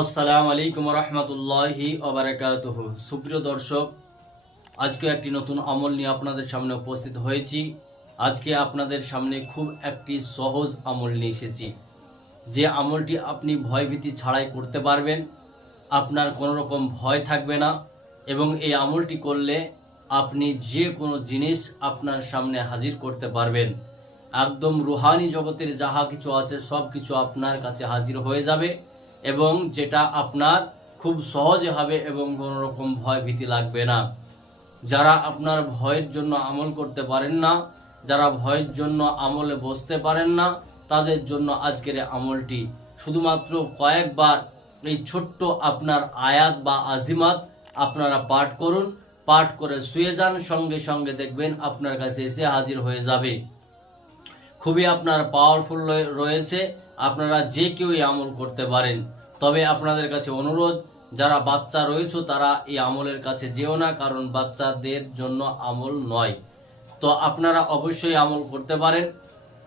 আসসালামু আলাইকুম রহমতুল্লাহি ওবরাকাতুহ। সুপ্রিয় দর্শক, আজকে একটি নতুন আমল নিয়ে আপনাদের সামনে উপস্থিত হয়েছি। আজকে আপনাদের সামনে খুব একটি সহজ আমল নিয়ে এসেছি। যে আমলটি আপনি ভয়ভীতি ছাড়াই করতে পারবেন, আপনার কোনো রকম ভয় থাকবে না এবং এই আমলটি করলে আপনি যে কোনো জিনিস আপনার সামনে হাজির করতে পারবেন। একদম রুহানি জগতের যাহা কিছু আছে সব কিছু আপনার কাছে হাজির হয়ে যাবে। এবং যেটা আপনার খুব সহজে হবে এবং কোনো রকম ভয় ভীতি লাগবে না। যারা আপনার ভয়ের জন্য আমল করতে পারেন না, যারা ভয়ের জন্য আমলে বসতে পারেন না, তাদের জন্য আজকের আমলটি শুধুমাত্র কয়েকবার এই ছোট্ট আপনার আয়াত বা আজিমাত আপনারা পাঠ করুন, পাঠ করে শুয়ে যান, সঙ্গে সঙ্গে দেখবেন আপনার কাছে এসে হাজির হয়ে যাবে। খুবই আপনার পাওয়ারফুল রয়েছে আপনারা যে কেউ এই আমল করতে পারেন, তবে আপনাদের কাছে অনুরোধ, যারা বাচ্চা রয়েছে তারা এই আমলের কাছে যেও না, কারণ বাচ্চাদের জন্য আমল নয়। তো আপনারা অবশ্যই আমল করতে পারেন।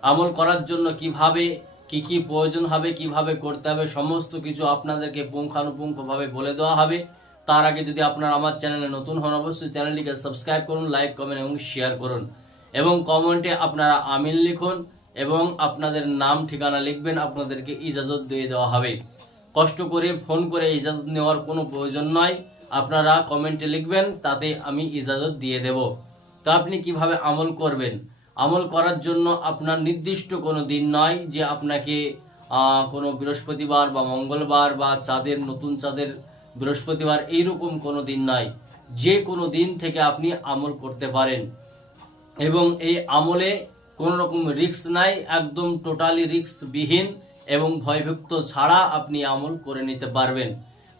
আমল করার জন্য কীভাবে, কি কি প্রয়োজন হবে, কীভাবে করতে হবে, সমস্ত কিছু আপনাদেরকে পুঙ্খানুপুঙ্খভাবে বলে দেওয়া হবে। তার আগে যদি আপনারা আমার চ্যানেলে নতুন হন, অবশ্যই চ্যানেলটিকে সাবস্ক্রাইব করুন, লাইক, কমেন্ট এবং শেয়ার করুন। এবং কমেন্টে আপনারা আমিন লিখুন। এবং আপনাদের নাম, ঠিকানা লিখবেন, আপনাদেরকে ইজাজত দিয়ে দেওয়া হবে। কষ্ট করে ফোন করে ইজাজত নেওয়ার কোনো প্রয়োজন নয়। আপনারা কমেন্টে লিখবেন, তাতে আমি ইজাজত দিয়ে দেব। তো আপনি কীভাবে আমল করবেন? আমল করার জন্য আপনার নির্দিষ্ট কোনো দিন নয় যে আপনাকে কোনো বৃহস্পতিবার বা মঙ্গলবার বা চাঁদের, নতুন চাঁদের বৃহস্পতিবার এইরকম কোনো দিন নয়। যে কোনো দিন থেকে আপনি আমল করতে পারেন। এবং এই আমলে কোনো রকম রিস্ক নাই, একদম টোটালি রিস্কবিহীন এবং ভয়ভুক্ত ছাড়া আপনি আমল করে নিতে পারবেন।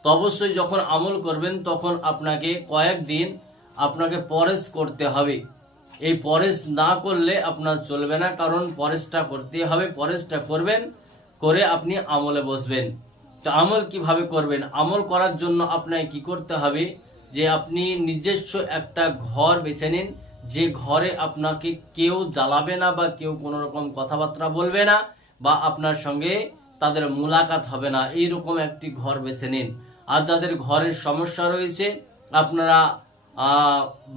তো অবশ্যই যখন আমল করবেন, তখন আপনাকে কয়েকদিন আপনাকে পরেশ করতে হবে। এই পরেশ না করলে আপনার চলবে না, কারণ পরেশটা করতে হবে, পরেশটা করবেন, করে আপনি আমলে বসবেন। তো আমল কীভাবে করবেন? আমল করার জন্য আপনাকে কি করতে হবে? যে আপনি নিজস্ব একটা ঘর বেছে নিন যে ঘরে আপনাকে কেউ জ্বালাবে না বা কেউ কোনো রকম কথাবার্তা বলবে না বা আপনার সঙ্গে তাদের মোলাকাত হবে না, এইরকম একটি ঘর বেছে নিন। আর যাদের ঘরের সমস্যা রয়েছে, আপনারা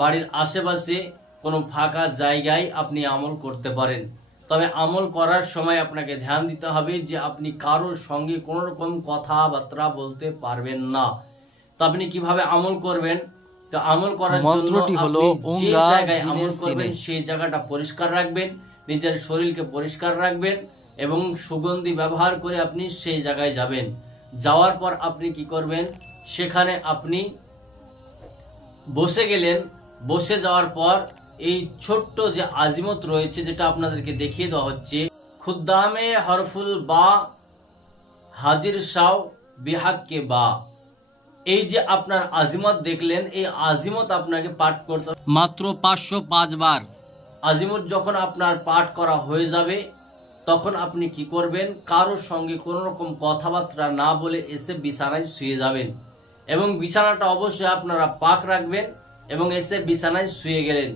বাড়ির আশেপাশে কোনো ফাঁকা জায়গায় আপনি আমল করতে পারেন। তবে আমল করার সময় আপনাকে ধ্যান দিতে হবে যে আপনি কারোর সঙ্গে কোনো রকম কথাবার্তা বলতে পারবেন না। তো আপনি কীভাবে আমল করবেন? তো আমল করার মন্ত্রটি হলো আপনি যে উঙ্গা জায়গায় আমল জিনে করবেন সেই জায়গাটা পরিষ্কার রাখবেন নিজের শরীরকে পরিষ্কার রাখবেন এবং সুগন্ধি ব্যবহার করে আপনি সেই জায়গায় যাবেন। যাওয়ার পর আপনি কি করবেন? সেখানে আপনি বসে গেলেন। বসে যাওয়ার পর এই ছোট্ট যে আজিমত রয়েছে যেটা আপনাদেরকে দেখিয়ে দেওয়া হচ্ছে খুদ্দামে হরফুল বা হাজির শাও বিহাক্কে বা। এই যে আপনার আজিমত দেখলেন এই আজিমত আপনাকে পাঠ করতে হবে। মাত্র পাঁচশো পাঁচবার আজিমত যখন আপনার পাঠ করা হয়ে যাবে তখন আপনি কি করবেন? কারোর সঙ্গে কোনো রকম কথাবার্তা না বলে এসে বিছানায় শুয়ে যাবেন। এবং বিছানাটা অবশ্যই আপনারা পাক রাখবেন এবং এসে বিছানায় শুয়ে গেলেন।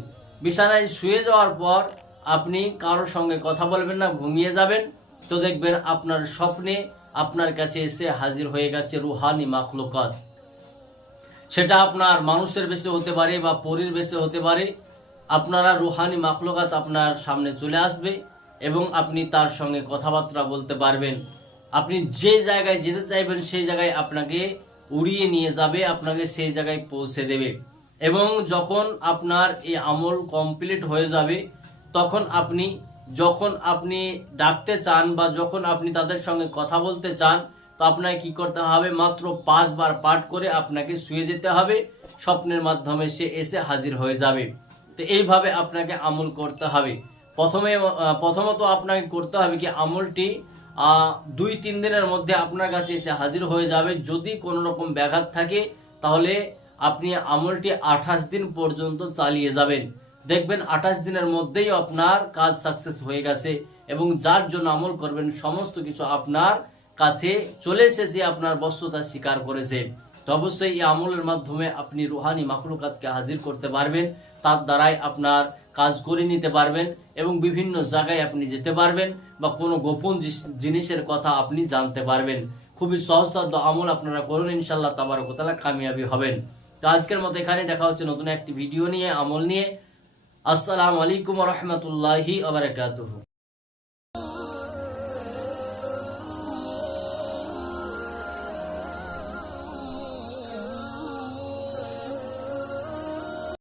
বিছানায় শুয়ে যাওয়ার পর আপনি কারোর সঙ্গে কথা বলবেন না ঘুমিয়ে যাবেন। তো দেখবেন আপনার স্বপ্নে আপনার কাছে এসে হাজির হয়ে গেছে রুহানি মাখলুকাত। সেটা আপনার মানুষের বেশে হতে পারে বা পরীর বেশে হতে পারে। আপনারা রুহানি মাখলুকাত আপনার সামনে চলে আসবে এবং আপনি তার সঙ্গে কথাবার্তা বলতে পারবেন। আপনি যে জায়গায় যেতে চাইবেন সেই জায়গায় আপনাকে উড়িয়ে নিয়ে যাবে, আপনাকে সেই জায়গায় পৌঁছে দেবে। এবং যখন আপনার এই আমল কমপ্লিট হয়ে যাবে, তখন আপনি, যখন আপনি ডাকতে চান বা যখন আপনি তাদের সঙ্গে কথা বলতে চান আপনাকে কি করতে হবে? মাত্র পাঁচবার পাঠ করে আপনাকে শুয়ে যেতে হবে। স্বপ্নের মাধ্যমে সে এসে হাজির হয়ে যাবে। তো এইভাবে আপনাকে আমল করতে হবে। প্রথমে প্রথমত আপনাকে করতে হবে কি আমলটি দুই তিন দিনের মধ্যে আপনার কাছে এসে হাজির হয়ে যাবে। যদি কোনো রকম ব্যাঘাত থাকে, তাহলে আপনি আমলটি আঠাশ দিন পর্যন্ত চালিয়ে যাবেন। দেখবেন আঠাশ দিনের মধ্যেই আপনার কাজ সাকসেস হয়ে গেছে এবং যার জন্য আমল করবেন, সমস্ত কিছু আপনার কাছে চলে এসেছে, আপনার বস্তুতা স্বীকার করেছে। তো অবশ্যই এই আমলের মাধ্যমে আপনি রুহানি মাখলুকাতকে হাজির করতে পারবেন, তার দ্বারাই আপনার কাজ করে নিতে পারবেন এবং বিভিন্ন জায়গায় আপনি যেতে পারবেন বা কোনো গোপন জিনিসের কথা আপনি জানতে পারবেন। খুবই সহজসাধ্য আমল আপনারা করুন ইনশাল্লাহ তাবারকতালা কামিয়াবি হবেন। তো আজকের মতো এখানে দেখা হচ্ছে নতুন একটি ভিডিও নিয়ে, আমল নিয়ে। আসসালামু আলাইকুম রহমতুল্লাহি আবরাকাতুহু